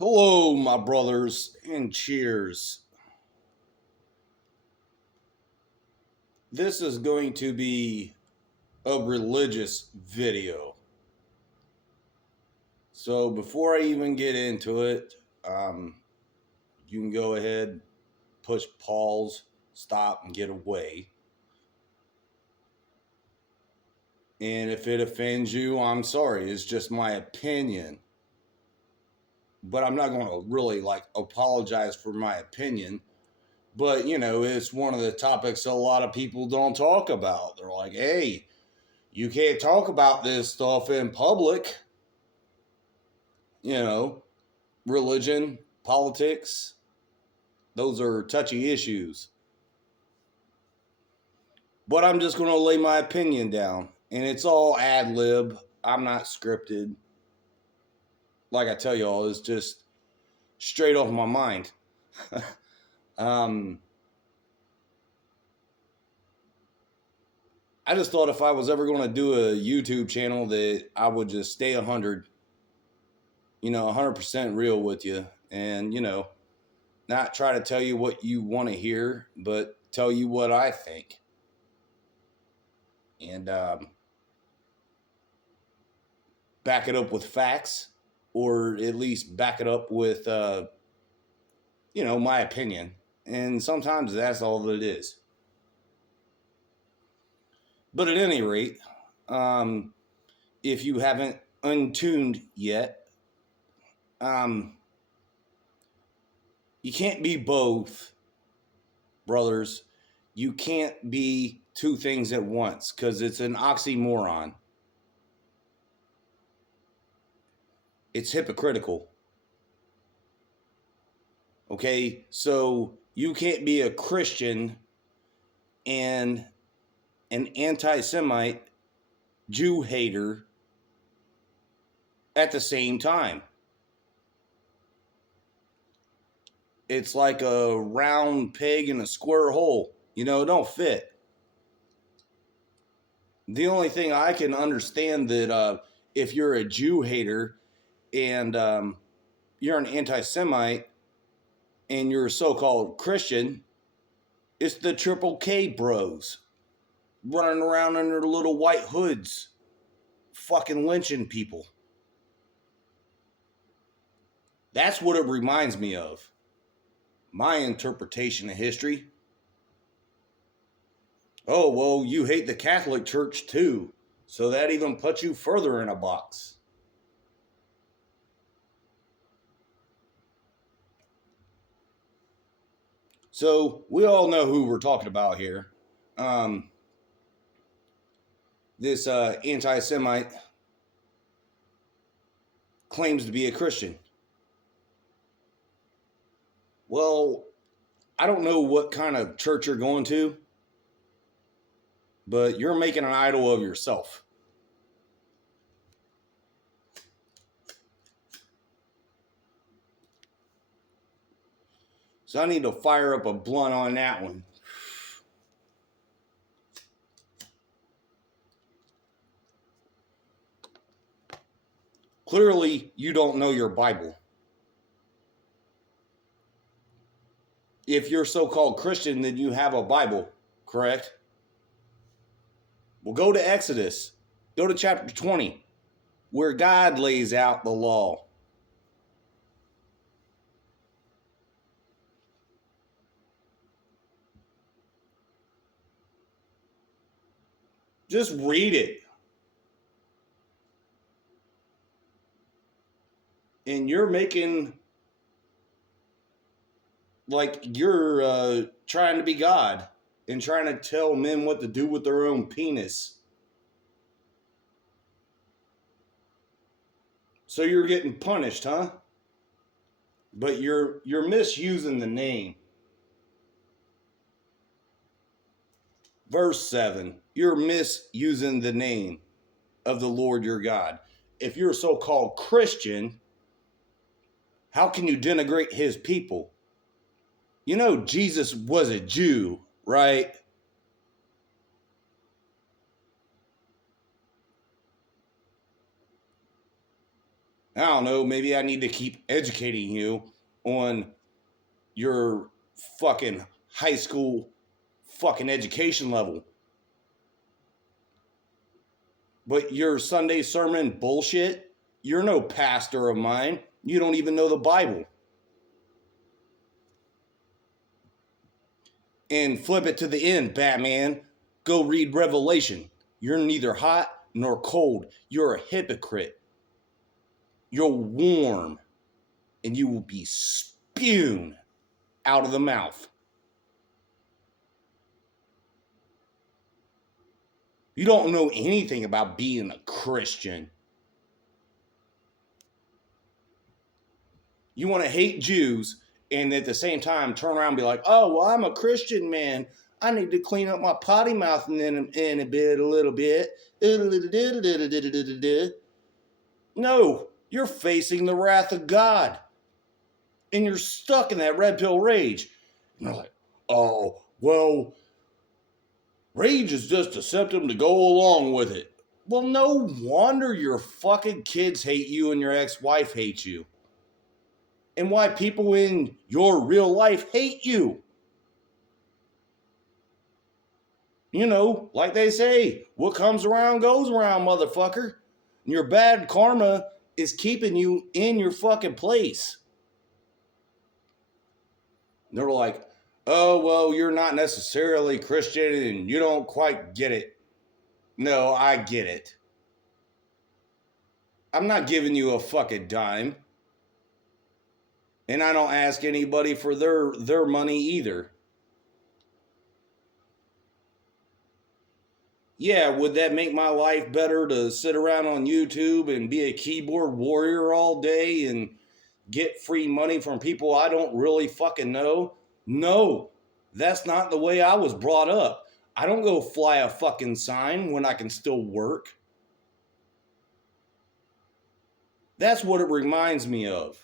Hello, my brothers, and cheers. This is going to be a religious video. So before I even get into it, you can go ahead, push pause, stop, and get away. And if it offends you, I'm sorry. It's just my opinion. But I'm not going to really apologize for my opinion. But, it's one of the topics a lot of people don't talk about. They're like, hey, you can't talk about this stuff in public. You know, religion, politics, those are touchy issues. But I'm just going to lay my opinion down. And it's all ad lib. I'm not scripted. Like I tell y'all, it's just straight off my mind. I just thought if I was ever going to do a YouTube channel that I would just stay 100% real with you. And, not try to tell you what you want to hear, but tell you what I think. And back it up with facts, or at least back it up with, my opinion. And sometimes that's all that it is. But at any rate, if you haven't untuned yet, you can't be both, brothers. You can't be two things at once because it's an oxymoron. It's hypocritical. Okay, so you can't be a Christian and an anti-Semite Jew hater at the same time. It's like a round peg in a square hole. It don't fit. The only thing I can understand that if you're a Jew hater and you're an anti-Semite and you're a so-called Christian, it's the triple K bros running around in their little white hoods, fucking lynching people. That's what it reminds me of. My interpretation of history. Oh, well, you hate the Catholic Church too, so that even puts you further in a box. So we all know who we're talking about here. This anti-Semite claims to be a Christian. Well, I don't know what kind of church you're going to, but you're making an idol of yourself. So I need to fire up a blunt on that one. Clearly, you don't know your Bible. If you're so-called Christian, then you have a Bible, correct? Well, go to Exodus. Go to chapter 20, where God lays out the law. Just read it. And you're making like you're trying to be God and trying to tell men what to do with their own penis. So you're getting punished, huh? But you're misusing the name. Verse 7, you're misusing the name of the Lord your God. If you're a so-called Christian, how can you denigrate his people? Jesus was a Jew, right? I don't know, maybe I need to keep educating you on your fucking high school fucking education level. But your Sunday sermon bullshit, you're no pastor of mine. You don't even know the Bible. And flip it to the end, Batman. Go read Revelation. You're neither hot nor cold. You're a hypocrite. You're warm. And you will be spewed out of the mouth. You don't know anything about being a Christian. You want to hate Jews and at the same time turn around and be like, oh, well, I'm a Christian, man. I need to clean up my potty mouth in a little bit. No, you're facing the wrath of God. And you're stuck in that red pill rage. And they're like, oh, well, rage is just a symptom to go along with it. Well, no wonder your fucking kids hate you and your ex-wife hates you. And why people in your real life hate you. You know, like they say, what comes around goes around, motherfucker. And your bad karma is keeping you in your fucking place. They're like, oh, well, you're not necessarily Christian and you don't quite get it. No, I get it. I'm not giving you a fucking dime. And I don't ask anybody for their money either. Yeah, would that make my life better to sit around on YouTube and be a keyboard warrior all day and get free money from people I don't really fucking know? No, that's not the way I was brought up. I don't go fly a fucking sign when I can still work. That's what it reminds me of.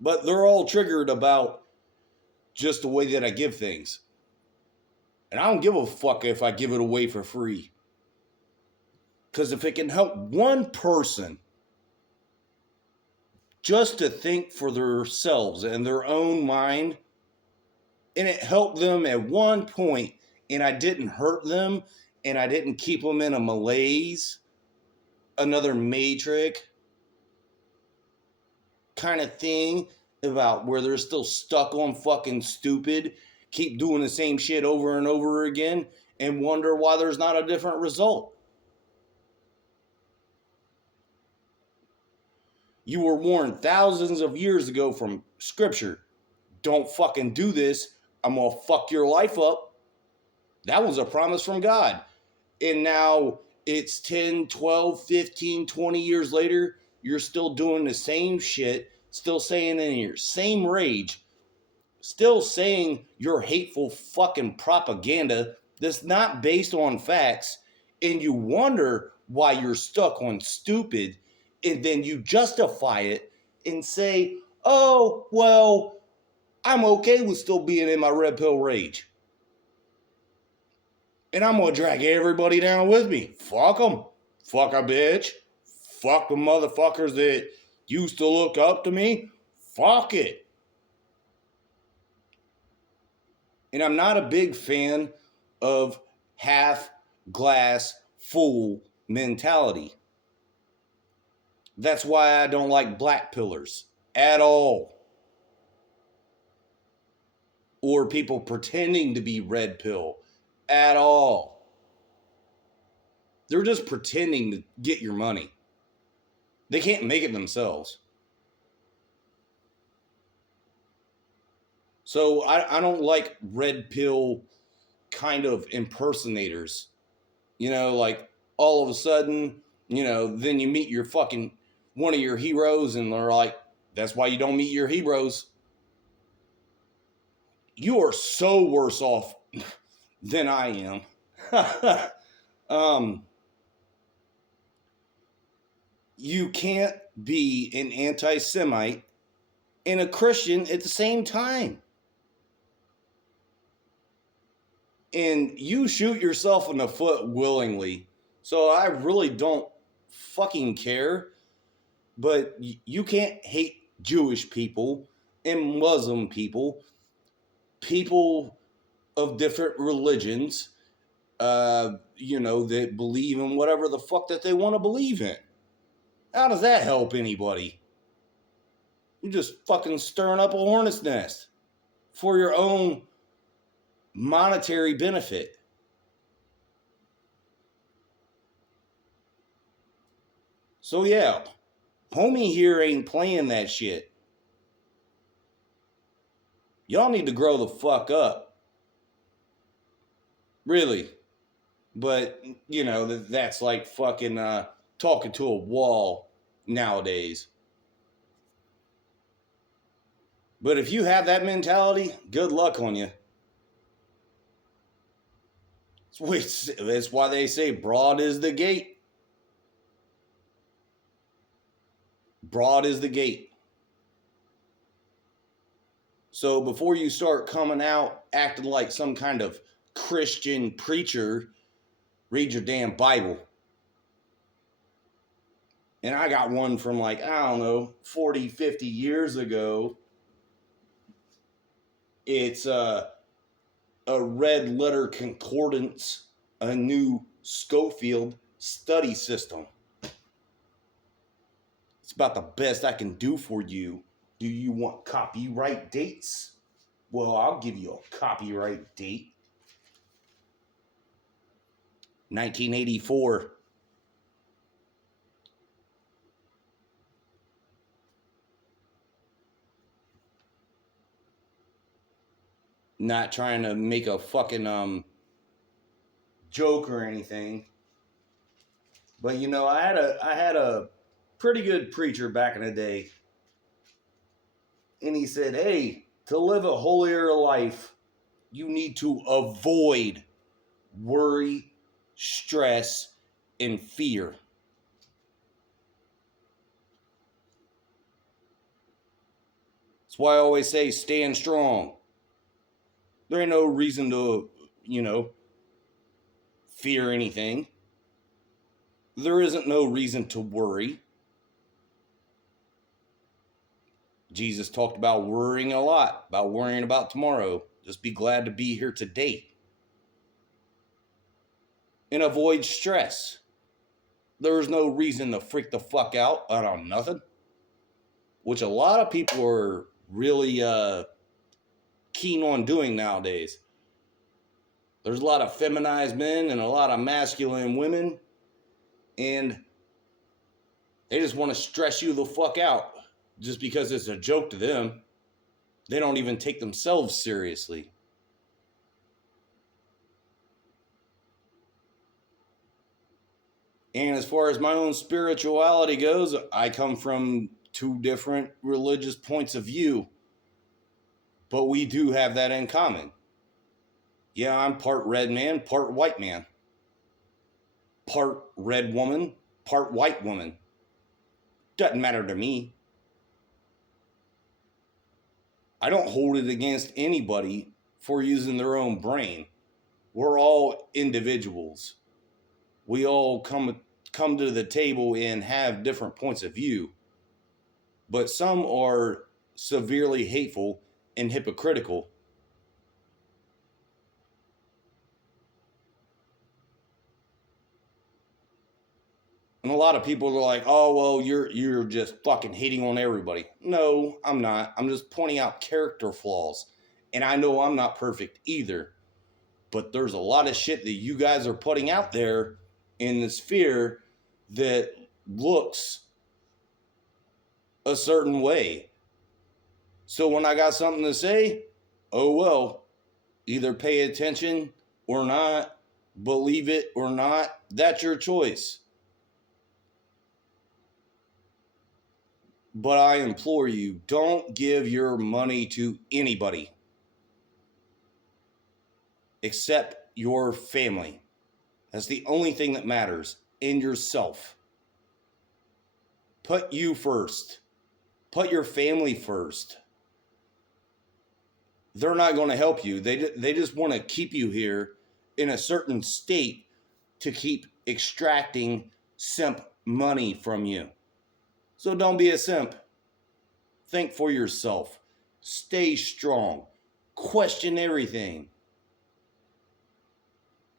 But they're all triggered about just the way that I give things. And I don't give a fuck if I give it away for free. Because if it can help one person just to think for themselves and their own mind, and it helped them at one point, and I didn't hurt them, and I didn't keep them in a malaise, another matrix kind of thing about where they're still stuck on fucking stupid, keep doing the same shit over and over again, and wonder why there's not a different result. You were warned thousands of years ago from scripture. Don't fucking do this. I'm going to fuck your life up. That was a promise from God. And now it's 10, 12, 15, 20 years later. You're still doing the same shit. Still saying in your same rage. Still saying your hateful fucking propaganda that's not based on facts. And you wonder why you're stuck on stupid. And then you justify it and say, oh, well, I'm okay with still being in my red pill rage. And I'm going to drag everybody down with me. Fuck them. Fuck a bitch. Fuck the motherfuckers that used to look up to me. Fuck it. And I'm not a big fan of half glass full mentality. That's why I don't like black pillars at all. Or people pretending to be red pill at all. They're just pretending to get your money. They can't make it themselves. So I don't like red pill kind of impersonators. You know, like all of a sudden, you know, then you meet your fucking one of your heroes and they're like, that's why you don't meet your heroes. You are so worse off than I am. You can't be an anti-Semite and a Christian at the same time. And you shoot yourself in the foot willingly. So I really don't fucking care. But you can't hate Jewish people and Muslim people, people of different religions, that believe in whatever the fuck that they want to believe in. How does that help anybody? You're just fucking stirring up a hornet's nest for your own monetary benefit. So yeah, homie here ain't playing that shit. Y'all need to grow the fuck up. Really. But, that's like fucking talking to a wall nowadays. But if you have that mentality, good luck on you. That's why they say broad is the gate. Broad is the gate. So before you start coming out acting like some kind of Christian preacher, read your damn Bible. And I got one from 40, 50 years ago. It's a red letter concordance, a new Schofield study system. It's about the best I can do for you. Do you want copyright dates? Well, I'll give you a copyright date. 1984. Not trying to make a fucking joke or anything. But I had a pretty good preacher back in the day. And he said, hey, to live a holier life, you need to avoid worry, stress, and fear. That's why I always say stand strong. There ain't no reason to, fear anything. There isn't no reason to worry. Jesus talked about worrying a lot, about worrying about tomorrow. Just be glad to be here today. And avoid stress. There's no reason to freak the fuck out on nothing. Which a lot of people are really keen on doing nowadays. There's a lot of feminized men and a lot of masculine women. And they just want to stress you the fuck out. Just because it's a joke to them. They don't even take themselves seriously. And as far as my own spirituality goes, I come from two different religious points of view. But we do have that in common. Yeah, I'm part red man, part white man. Part red woman, part white woman. Doesn't matter to me. I don't hold it against anybody for using their own brain. We're all individuals. We all come to the table and have different points of view. But some are severely hateful and hypocritical. And a lot of people are like, oh, well, you're just fucking hating on everybody. No, I'm not. I'm just pointing out character flaws. And I know I'm not perfect either. But there's a lot of shit that you guys are putting out there in the sphere that looks a certain way. So when I got something to say, oh well, either pay attention or not, believe it or not, that's your choice. But I implore you, don't give your money to anybody except your family. That's the only thing that matters, and yourself. Put you first. Put your family first. They're not going to help you. They just want to keep you here in a certain state to keep extracting simp money from you. So don't be a simp. Think for yourself. Stay strong. Question everything.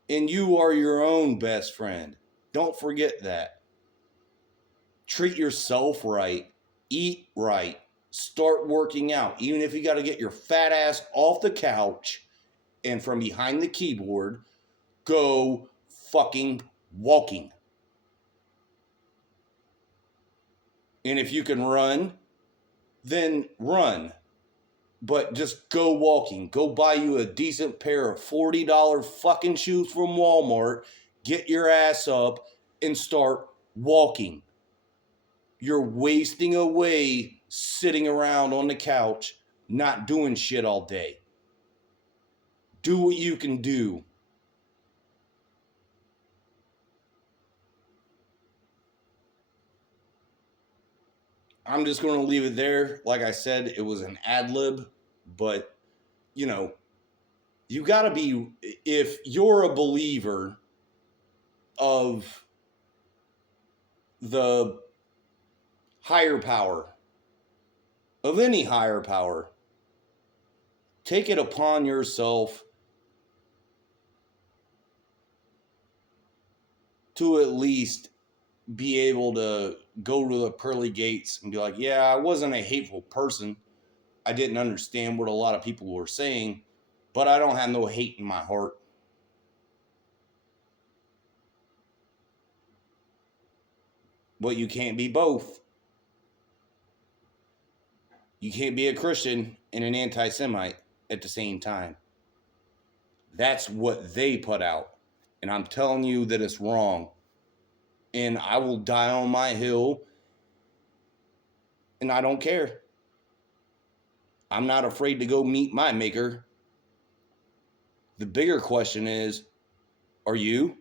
And you are your own best friend. Don't forget that. Treat yourself right. Eat right. Start working out. Even if you got to get your fat ass off the couch and from behind the keyboard, go fucking walking. And if you can run, then run. But just go walking. Go buy you a decent pair of $40 fucking shoes from Walmart. Get your ass up and start walking. You're wasting away sitting around on the couch, not doing shit all day. Do what you can do. I'm just going to leave it there. Like I said, it was an ad lib, but you know, you got to be, if you're a believer of the higher power, of any higher power, take it upon yourself to at least be able to go to the pearly gates and be like, yeah, I wasn't a hateful person. I didn't understand what a lot of people were saying, but I don't have no hate in my heart. But you can't be both. You can't be a Christian and an anti-Semite at the same time. That's what they put out. And I'm telling you that it's wrong. And I will die on my hill. And I don't care. I'm not afraid to go meet my maker. The bigger question is, are you?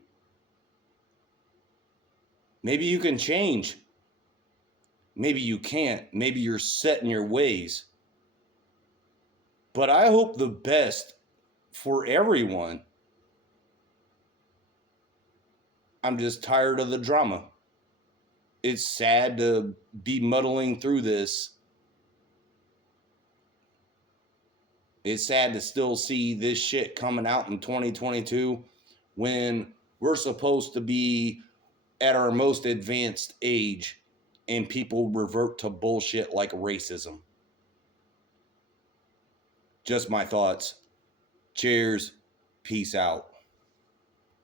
Maybe you can change. Maybe you can't. Maybe you're set in your ways. But I hope the best for everyone. I'm just tired of the drama. It's sad to be muddling through this. It's sad to still see this shit coming out in 2022 when we're supposed to be at our most advanced age and people revert to bullshit like racism. Just my thoughts. Cheers. Peace out.